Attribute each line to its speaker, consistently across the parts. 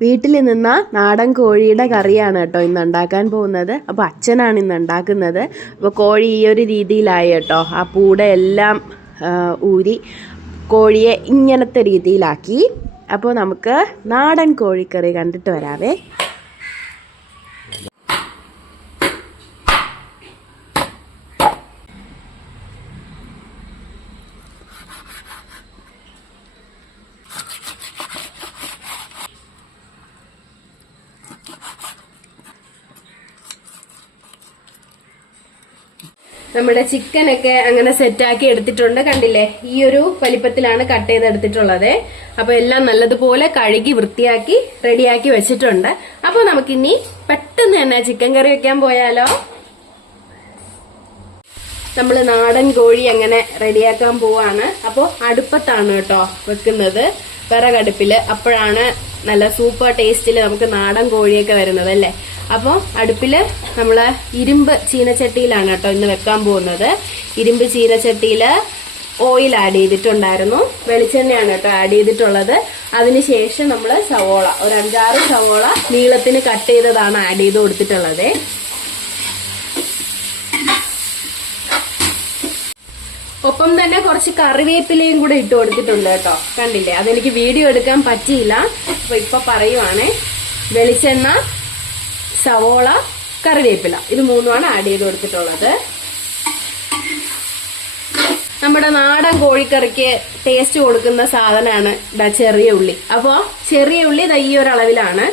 Speaker 1: വീട്ടിൽ നിന്ന നാടൻ കോഴിയുടെ കറിയാണ് കേട്ടോ ഇന്ന് ഉണ്ടാക്കാൻ പോകുന്നത്. അപ്പോൾ അച്ഛനാണ് ഇന്ന് ഉണ്ടാക്കുന്നത്. അപ്പോൾ കോഴി ഈ ഒരു രീതിയിലായി കേട്ടോ. ആ പൂട എല്ലാം ഊരി കോഴിയെ ഇങ്ങനത്തെ രീതിയിലാക്കി. അപ്പോൾ നമുക്ക് നാടൻ കോഴിക്കറി കണ്ടിട്ട് വരാവേ. നമ്മുടെ ചിക്കനൊക്കെ അങ്ങനെ സെറ്റാക്കി എടുത്തിട്ടുണ്ട്. കണ്ടില്ലേ? ഈ ഒരു വലിപ്പത്തിലാണ് കട്ട് ചെയ്ത് ചെയ്തെടുത്തിട്ടുള്ളത് അപ്പൊ എല്ലാം നല്ലതുപോലെ കഴുകി വൃത്തിയാക്കി റെഡിയാക്കി വെച്ചിട്ടുണ്ട്. അപ്പൊ നമുക്കിനി പെട്ടെന്ന് തന്നെ ചിക്കൻ കറി വെക്കാൻ പോയാലോ? നമ്മൾ നാടൻ കോഴി അങ്ങനെ റെഡിയാക്കാൻ പോവാണ്. അപ്പോൾ അടുപ്പത്താണ് കേട്ടോ വെക്കുന്നത്. വിറകടുപ്പിൽ. അപ്പോഴാണ് നല്ല സൂപ്പർ ടേസ്റ്റിൽ നമുക്ക് നാടൻ കോഴിയൊക്കെ വരുന്നത് അല്ലേ? അപ്പോൾ അടുപ്പിൽ നമ്മൾ ഇരുമ്പ് ചീനച്ചട്ടിയിലാണ് കേട്ടോ ഇന്ന് വെക്കാൻ പോകുന്നത്. ഇരുമ്പ് ചീനച്ചട്ടിയിൽ ഓയിൽ ആഡ് ചെയ്തിട്ടുണ്ടായിരുന്നു. വെളിച്ചെണ്ണയാണ് കേട്ടോ ആഡ് ചെയ്തിട്ടുള്ളത്. അതിനുശേഷം നമ്മൾ സവോള ഒരു അഞ്ചാറ് സവോള നീളത്തിന് കട്ട് ചെയ്തതാണ് ആഡ് ചെയ്ത് കൊടുത്തിട്ടുള്ളത്. ഒപ്പം തന്നെ കുറച്ച് കറിവേപ്പിലയും കൂടെ ഇട്ട് കൊടുത്തിട്ടുണ്ട് കേട്ടോ. കണ്ടില്ലേ? അതെനിക്ക് വീഡിയോ എടുക്കാൻ പറ്റിയില്ല. അപ്പൊ ഇപ്പൊ പറയുവാണേ വെളിച്ചെണ്ണ സവോള കറിവേപ്പില. ഇത് മൂന്നുമാണ് ആഡ് ചെയ്ത് കൊടുത്തിട്ടുള്ളത്. നമ്മുടെ നാടൻ കോഴിക്കറിക്ക് ടേസ്റ്റ് കൊടുക്കുന്ന സാധനമാണ് ഇതാ ചെറിയ ഉള്ളി. അപ്പോൾ ചെറിയ ഉള്ളി ദാ ഈ ഒരു അളവിലാണ്.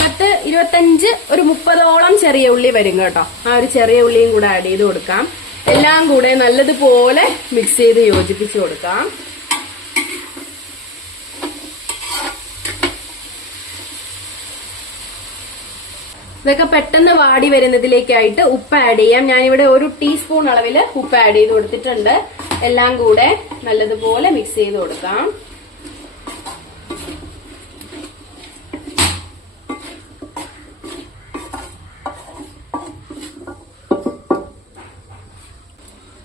Speaker 1: പത്ത് ഇരുപത്തഞ്ച് ഒരു മുപ്പതോളം ചെറിയ ഉള്ളി വരും കേട്ടോ. ആ ഒരു ചെറിയ ഉള്ളിയും കൂടെ ആഡ് ചെയ്ത് കൊടുക്കാം. എല്ലാം കൂടെ നല്ലതുപോലെ മിക്സ് ചെയ്ത് യോജിപ്പിച്ച് കൊടുക്കാം. ഇതൊക്കെ പെട്ടെന്ന് വാടി വരുന്നതിലേക്കായിട്ട് ഉപ്പ് ആഡ് ചെയ്യാം. ഞാനിവിടെ ഒരു ടീസ്പൂൺ അളവിൽ ഉപ്പ് ആഡ് ചെയ്ത് കൊടുത്തിട്ടുണ്ട്. എല്ലാം കൂടെ നല്ലതുപോലെ മിക്സ് ചെയ്ത് കൊടുക്കാം.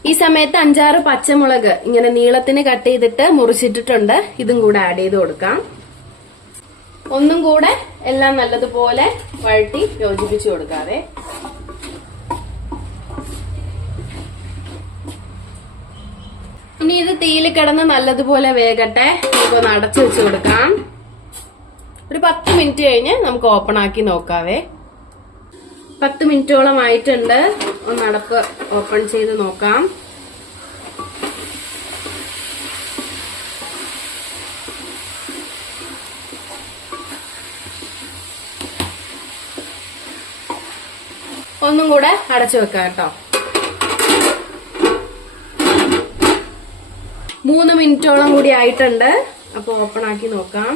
Speaker 1: ഈ സമയത്ത് അഞ്ചാറ് പച്ചമുളക് ഇങ്ങനെ നീളത്തിന് കട്ട് ചെയ്തിട്ട് മുറിച്ചിട്ടിട്ടുണ്ട്. ഇതും കൂടെ ആഡ് ചെയ്ത് കൊടുക്കാം. ഒന്നും കൂടെ എല്ലാം നല്ലതുപോലെ വഴട്ടി യോജിപ്പിച്ചു കൊടുക്കാതെ ഇനി ഇത് തീയിൽ കിടന്ന് നല്ലതുപോലെ വേകട്ടെ. നമുക്കൊന്ന് അടച്ചു വെച്ച് കൊടുക്കാം. ഒരു പത്ത് മിനിറ്റ് കഴിഞ്ഞ് നമുക്ക് ഓപ്പൺ ആക്കി നോക്കാവേ. പത്ത് മിനിറ്റോളം ആയിട്ടുണ്ട്. ഒന്ന് അടപ്പ് ഓപ്പൺ ചെയ്ത് നോക്കാം. ഒന്നും കൂടെ അടച്ചു വെക്കാം കേട്ടോ. മൂന്ന് മിനിറ്റോളം കൂടി ആയിട്ടുണ്ട്. അപ്പൊ ഓപ്പൺ ആക്കി നോക്കാം.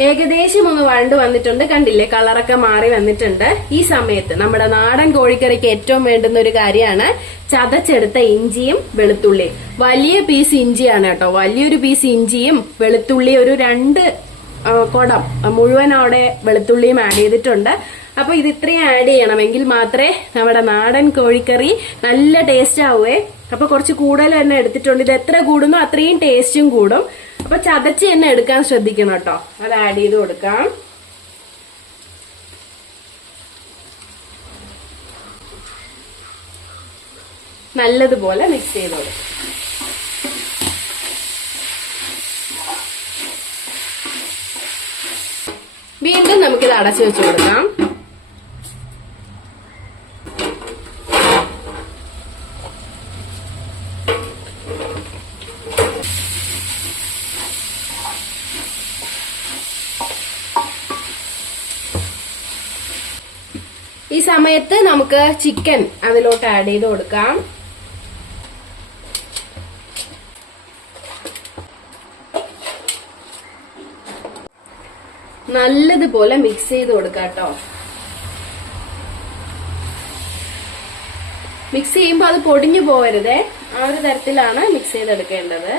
Speaker 1: ഏകദേശം ഒന്ന് വണ്ട് വന്നിട്ടുണ്ട്. കണ്ടില്ലേ? കളറൊക്കെ മാറി വന്നിട്ടുണ്ട്. ഈ സമയത്ത് നമ്മുടെ നാടൻ കോഴിക്കറിക്ക് ഏറ്റവും വേണ്ടുന്ന ഒരു കാര്യമാണ് ചതച്ചെടുത്ത ഇഞ്ചിയും വെളുത്തുള്ളിയും. വലിയ പീസ് ഇഞ്ചിയാണ് കേട്ടോ. വലിയൊരു പീസ് ഇഞ്ചിയും വെളുത്തുള്ളി ഒരു രണ്ട് കുടം അവിടെ വെളുത്തുള്ളിയും ആഡ് ചെയ്തിട്ടുണ്ട്. അപ്പൊ ഇത് ഇത്രയും ആഡ് ചെയ്യണമെങ്കിൽ മാത്രമേ നമ്മുടെ നാടൻ കോഴിക്കറി നല്ല ടേസ്റ്റ് ആവുമേ അപ്പോൾ കുറച്ച് കൂടുതൽ തന്നെ എടുത്തിട്ടുണ്ട്. ഇത് എത്ര കൂടുന്നോ അത്രയും ടേസ്റ്റും കൂടും. അപ്പോൾ ചതച്ച് തന്നെ എടുക്കാൻ ശ്രദ്ധിക്കണം കേട്ടോ. അത് ആഡ് ചെയ്ത് കൊടുക്കാം. നല്ലതുപോലെ മിക്സ് ചെയ്ത് കൊടുക്കാം. വീണ്ടും നമുക്കിത് അടച്ചു വെച്ച് കൊടുക്കാം ഈ സമയത്ത് നമുക്ക് ചിക്കൻ അതിലോട്ട് ആഡ് ചെയ്ത് കൊടുക്കാം. നല്ലതുപോലെ മിക്സ് ചെയ്ത് കൊടുക്കാം കേട്ടോ. മിക്സ് ചെയ്യുമ്പോൾ അത് പൊടിഞ്ഞു പോകരുതേ ആ ഒരു തരത്തിലാണ് മിക്സ് ചെയ്തെടുക്കേണ്ടത്.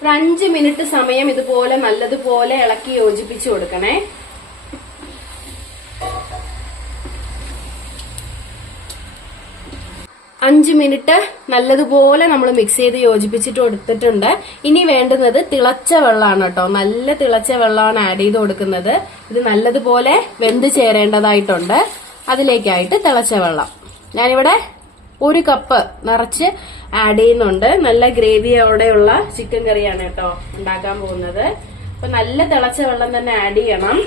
Speaker 1: ഒരു അഞ്ച് മിനിറ്റ് സമയം ഇതുപോലെ നല്ലതുപോലെ ഇളക്കി യോജിപ്പിച്ചു കൊടുക്കണേ. അഞ്ച് മിനിറ്റ് നല്ലതുപോലെ നമ്മൾ മിക്സ് ചെയ്ത് യോജിപ്പിച്ചിട്ട് കൊടുത്തിട്ടുണ്ട്. ഇനി വേണ്ടുന്നത് തിളച്ച വെള്ളമാണ് കേട്ടോ. നല്ല തിളച്ച വെള്ളമാണ് ആഡ് ചെയ്ത് കൊടുക്കുന്നത്. ഇത് നല്ലതുപോലെ വെന്ത് ചേരേണ്ടതായിട്ടുണ്ട്. അതിലേക്കായിട്ട് തിളച്ച വെള്ളം. ഞാനിവിടെ ഒരു കപ്പ് നിറച്ച് ആഡ് ചെയ്യുന്നുണ്ട്. നല്ല ഗ്രേവിയോടെയുള്ള ചിക്കൻ കറിയാണ് കേട്ടോ ഉണ്ടാക്കാൻ പോകുന്നത്. അപ്പൊ നല്ല തിളച്ച വെള്ളം തന്നെ ആഡ് ചെയ്യണം.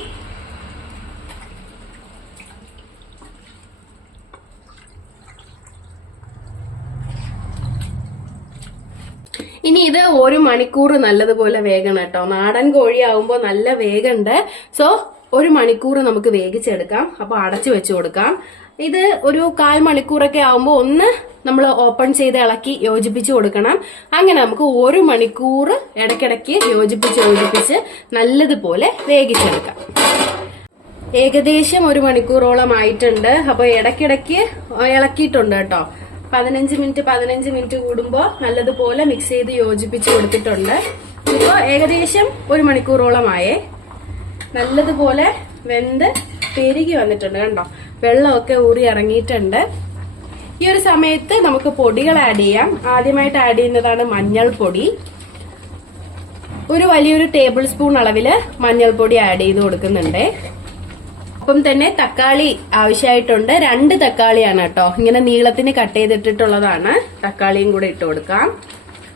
Speaker 1: ഇനി ഇത് ഒരു മണിക്കൂർ നല്ലതുപോലെ വേഗണം കേട്ടോ. നാടൻ കോഴി ആവുമ്പോൾ നല്ല വേഗമുണ്ട് സോ ഒരു മണിക്കൂർ നമുക്ക് വേവിച്ചെടുക്കാം. അപ്പോൾ അടച്ചു വെച്ചു കൊടുക്കാം. ഇത് ഒരു കാൽ മണിക്കൂറൊക്കെ ആവുമ്പോൾ ഒന്ന് നമ്മൾ ഓപ്പൺ ചെയ്ത് ഇളക്കി യോജിപ്പിച്ച് കൊടുക്കണം. അങ്ങനെ നമുക്ക് ഒരു മണിക്കൂർ ഇടയ്ക്കിടയ്ക്ക് യോജിപ്പിച്ച് യോജിപ്പിച്ച് നല്ലതുപോലെ വേഗിച്ചെടുക്കാം ഏകദേശം ഒരു മണിക്കൂറോളം ആയിട്ടുണ്ട്. അപ്പോൾ ഇടയ്ക്കിടയ്ക്ക് ഇളക്കിയിട്ടുണ്ട് കേട്ടോ. പതിനഞ്ച് മിനിറ്റ് പതിനഞ്ച് മിനിറ്റ് കൂടുമ്പോൾ നല്ലതുപോലെ മിക്സ് ചെയ്ത് യോജിപ്പിച്ച് കൊടുത്തിട്ടുണ്ട്. ഇപ്പോൾ ഏകദേശം ഒരു മണിക്കൂറോളമായേ. നല്ലതുപോലെ വെന്ത് പെരുകി വന്നിട്ടുണ്ട് കണ്ടോ? വെള്ളമൊക്കെ ഊറി ഇറങ്ങിയിട്ടുണ്ട്. ഈ ഒരു സമയത്ത് നമുക്ക് പൊടികൾ ആഡ് ചെയ്യാം. ആദ്യമായിട്ട് ആഡ് ചെയ്യുന്നതാണ് മഞ്ഞൾപ്പൊടി. ഒരു വലിയൊരു ടേബിൾ സ്പൂൺ അളവിൽ മഞ്ഞൾപ്പൊടി ആഡ് ചെയ്ത് കൊടുക്കുന്നുണ്ട്. ഒപ്പം തന്നെ തക്കാളി ആവശ്യമായിട്ടുണ്ട്. രണ്ട് തക്കാളിയാണ് കേട്ടോ. ഇങ്ങനെ നീളത്തിന് കട്ട് ചെയ്തിട്ടിട്ടുള്ളതാണ്. തക്കാളിയും കൂടെ ഇട്ട് കൊടുക്കാം.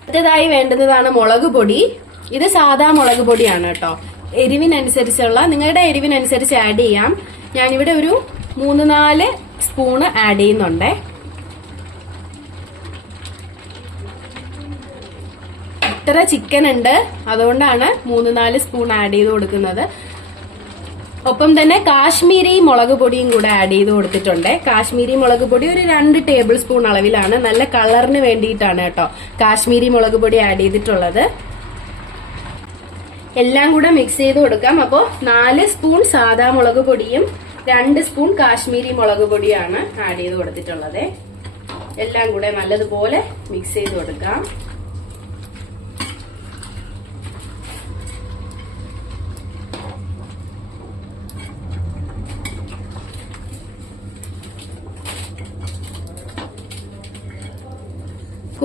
Speaker 1: അടുത്തതായി വേണ്ടുന്നതാണ് മുളക് പൊടി. ഇത് സാധാ മുളക് പൊടിയാണ് കേട്ടോ. എരിവിനനുസരിച്ചുള്ള നിങ്ങളുടെ എരിവിനനുസരിച്ച് ആഡ് ചെയ്യാം. ഞാനിവിടെ ഒരു മൂന്ന് നാല് സ്പൂണ് ആഡ് ചെയ്യുന്നുണ്ടേ. ഇത്ര ചിക്കൻ ഉണ്ട്. അതുകൊണ്ടാണ് മൂന്ന് നാല് സ്പൂൺ ആഡ് ചെയ്ത് കൊടുക്കുന്നത്. ഒപ്പം തന്നെ കാശ്മീരി മുളക് പൊടിയും കൂടെ ആഡ് ചെയ്ത് കൊടുത്തിട്ടുണ്ട്. കാശ്മീരി മുളക് പൊടി ഒരു രണ്ട് ടേബിൾ സ്പൂൺ അളവിലാണ്. നല്ല കളറിന് വേണ്ടിയിട്ടാണ് കേട്ടോ കാശ്മീരി മുളക് പൊടി ആഡ് ചെയ്തിട്ടുള്ളത്. എല്ലാം കൂടെ മിക്സ് ചെയ്ത് കൊടുക്കാം. അപ്പോൾ നാല് സ്പൂൺ സാദാ മുളക് പൊടിയും രണ്ട് സ്പൂൺ കാശ്മീരി മുളക് പൊടിയാണ് ആഡ് ചെയ്ത് കൊടുത്തിട്ടുള്ളത്. എല്ലാം കൂടെ നല്ലതുപോലെ മിക്സ് ചെയ്ത് കൊടുക്കാം.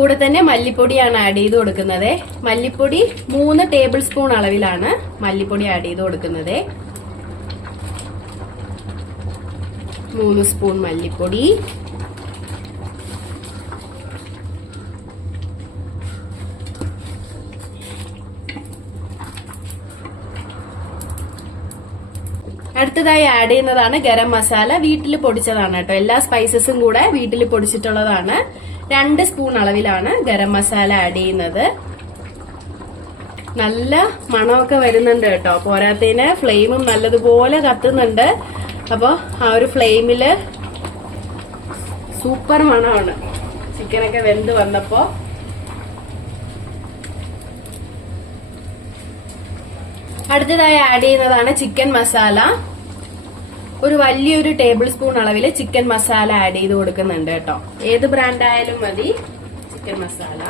Speaker 1: കൂടെ തന്നെ മല്ലിപ്പൊടിയാണ് ആഡ് ചെയ്ത് കൊടുക്കുന്നത്. മല്ലിപ്പൊടി മൂന്ന് ടേബിൾ സ്പൂൺ അളവിലാണ് മല്ലിപ്പൊടി ആഡ് ചെയ്ത് കൊടുക്കുന്നത്. മൂന്ന് സ്പൂൺ മല്ലിപ്പൊടി. അടുത്തതായി ആഡ് ചെയ്യുന്നതാണ് ഗരം മസാല. വീട്ടിൽ പൊടിച്ചതാണ് കേട്ടോ. എല്ലാ സ്പൈസസും കൂടെ വീട്ടിൽ പൊടിച്ചിട്ടുള്ളതാണ്. രണ്ട് സ്പൂൺ അളവിലാണ് ഗരം മസാല ആഡ് ചെയ്യുന്നത്. നല്ല മണമൊക്കെ വരുന്നുണ്ട് കേട്ടോ. പോരാത്തതിന് ഫ്ലെയിമും നല്ലതുപോലെ കത്തുന്നുണ്ട്. അപ്പൊ ആ ഒരു ഫ്ലെയിമിൽ സൂപ്പർ മണമാണ്. ചിക്കനൊക്കെ വെന്ത് വന്നപ്പോ. അടുത്തതായി ആഡ് ചെയ്യുന്നതാണ് ചിക്കൻ മസാല ഒരു വലിയൊരു ടേബിൾ സ്പൂൺ അളവിൽ ചിക്കൻ മസാല ആഡ് ചെയ്ത് കൊടുക്കുന്നുണ്ട് കേട്ടോ. ഏത് ബ്രാൻഡ് ആയാലും മതി. ചിക്കൻ മസാല.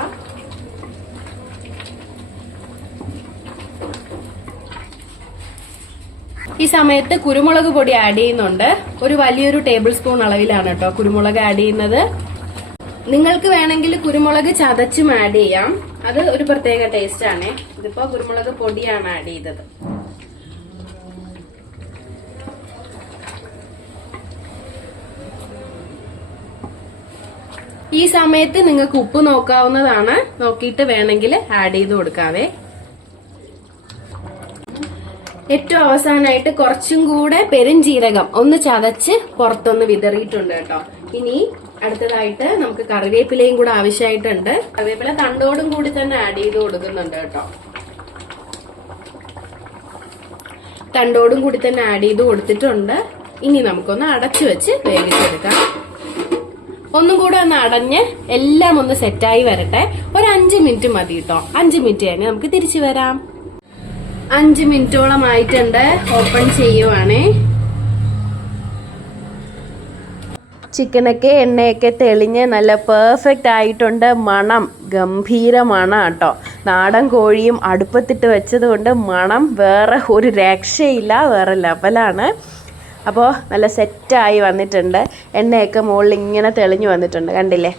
Speaker 1: ഈ സമയത്ത് കുരുമുളക് പൊടി ആഡ് ചെയ്യുന്നുണ്ട്. ഒരു വലിയൊരു ടേബിൾ സ്പൂൺ അളവിലാണ് കേട്ടോ കുരുമുളക് ആഡ് ചെയ്യുന്നത്. നിങ്ങൾക്ക് വേണമെങ്കിൽ കുരുമുളക് ചതച്ചും ആഡ് ചെയ്യാം. അത് ഒരു പ്രത്യേക ടേസ്റ്റ് ആണ്. ഇതിപ്പോ കുരുമുളക് പൊടിയാണ് ആഡ് ചെയ്തത്. ഈ സമയത്ത് നിങ്ങൾക്ക് ഉപ്പ് നോക്കാവുന്നതാണ്. നോക്കിയിട്ട് വേണമെങ്കിൽ ആഡ് ചെയ്ത് കൊടുക്കാവേ. ഏറ്റവും അവസാനമായിട്ട് കുറച്ചും കൂടെ പെരുംജീരകം ഒന്ന് ചതച്ച് പുറത്തൊന്ന് വിതറിയിട്ടുണ്ട് കേട്ടോ. ഇനി അടുത്തതായിട്ട് നമുക്ക് കറിവേപ്പിലയും കൂടെ ആവശ്യമായിട്ടുണ്ട്. കറിവേപ്പില തണ്ടോടും കൂടി തന്നെ ആഡ് ചെയ്ത് കൊടുക്കുന്നുണ്ട് കേട്ടോ. തണ്ടോടും കൂടി തന്നെ ആഡ് ചെയ്ത് കൊടുത്തിട്ടുണ്ട്. ഇനി നമുക്കൊന്ന് അടച്ചു വെച്ച് വേവിച്ചെടുക്കാം. ഒന്നും കൂടെ ഒന്ന് അടഞ്ഞ് എല്ലാം ഒന്ന് സെറ്റായി വരട്ടെ. ഒരു അഞ്ച് മിനിറ്റ് മതി കേട്ടോ അഞ്ച് മിനിറ്റ് കഴിഞ്ഞ് നമുക്ക് തിരിച്ചു വരാം. അഞ്ച് മിനിറ്റോളം ആയിട്ടുണ്ട് ഓപ്പൺ ചെയ്യുവാണേ. ചിക്കനൊക്കെ എണ്ണയൊക്കെ തെളിഞ്ഞ് നല്ല പെർഫെക്റ്റ് ആയിട്ടുണ്ട്. മണം ഗംഭീര മണം കേട്ടോ. നാടൻ കോഴിയും അടുപ്പത്തിട്ട് വെച്ചത് കൊണ്ട് മണം വേറെ ഒരു രക്ഷയില്ല വേറെ ലെവലാണ് അപ്പോൾ നല്ല സെറ്റായി വന്നിട്ടുണ്ട്. എണ്ണയൊക്കെ മുകളിൽ ഇങ്ങനെ തെളിഞ്ഞു വന്നിട്ടുണ്ട്. കണ്ടില്ലേ?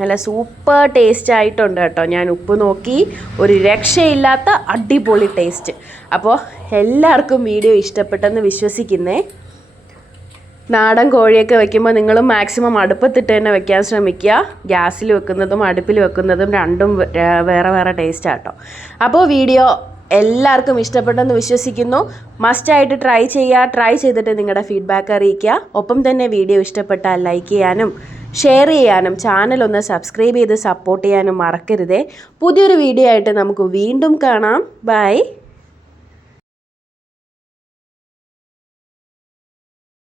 Speaker 1: നല്ല സൂപ്പർ ടേസ്റ്റ് ആയിട്ടുണ്ട് കേട്ടോ. ഞാൻ ഉപ്പ് നോക്കി. ഒരു രക്ഷയില്ലാത്ത അടിപൊളി ടേസ്റ്റ് അപ്പോൾ എല്ലാവർക്കും വീഡിയോ ഇഷ്ടപ്പെട്ടെന്ന് വിശ്വസിക്കുന്നേ. നാടൻ കോഴിയൊക്കെ വെക്കുമ്പോൾ നിങ്ങൾ മാക്സിമം അടുപ്പത്തിട്ട് തന്നെ വെക്കാൻ ശ്രമിക്കുക. ഗ്യാസിൽ വെക്കുന്നതും അടുപ്പിൽ വെക്കുന്നതും രണ്ടും വേറെ വേറെ ടേസ്റ്റാട്ടോ അപ്പോൾ വീഡിയോ എല്ലാവർക്കും ഇഷ്ടപ്പെട്ടെന്ന് വിശ്വസിക്കുന്നു. മസ്റ്റായിട്ട് ട്രൈ ചെയ്യുക ട്രൈ ചെയ്തിട്ട് നിങ്ങളുടെ ഫീഡ്ബാക്ക് അറിയിക്കുക. ഒപ്പം തന്നെ വീഡിയോ ഇഷ്ടപ്പെട്ടാൽ ലൈക്ക് ചെയ്യാനും ഷെയർ ചെയ്യാനും ചാനൽ ഒന്ന് സബ്സ്ക്രൈബ് ചെയ്ത് സപ്പോർട്ട് ചെയ്യാനും മറക്കരുതേ. പുതിയൊരു വീഡിയോ ആയിട്ട് നമുക്ക് വീണ്ടും കാണാം. ബൈ